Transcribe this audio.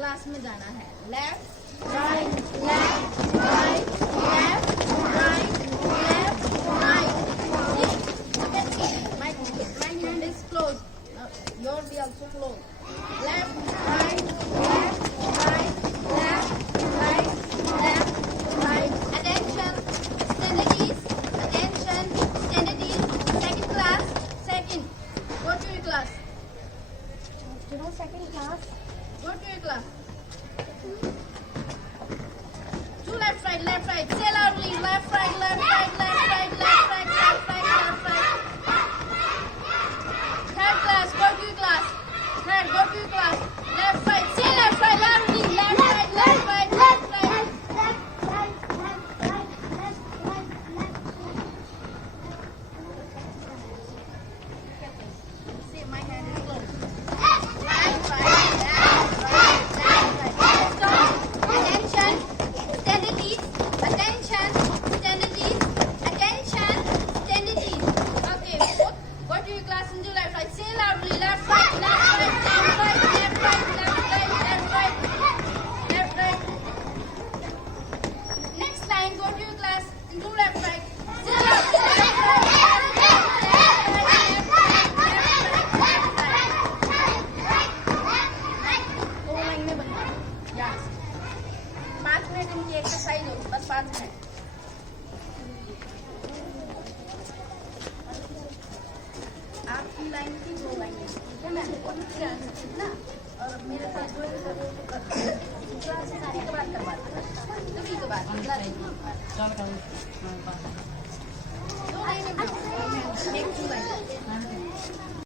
Class में जाना है। Left right left right left right left right. My hand is closed. Yours be also closed. Left right left right left right left right. Attention, standardies. Attention, standardies. Second class, second. Go to your class. Second class. Go to your class. Two left right. Say loudly. Left right left right left right left right left right left right. Third class. Go to your class. Third. Go to your class. Left right. Say left right loudly. Left right left right left right. See, my hand is closed. Left right left right left right. Stop. Attention. Standardies. Attention. Standardies. Attention. Standardies. Okay. Go to your class and do left right. Say loudly. Left right left right left right left right left right left right left right. Next line. Go to your class and do left right. Say loudly. Left right left right left right left right left right. 2 महीने बनना। Yes. 5 minute इनकी exercise हो, बस 5 minute. आपकी line की 2 लाइनें, ठीक है मैम? ना और मेरे साथ जो क्लास सारी के बाद करवा देना, सभी के बाद क्लास की। 2 लाइनें बनाओ, एक 2 लाइन।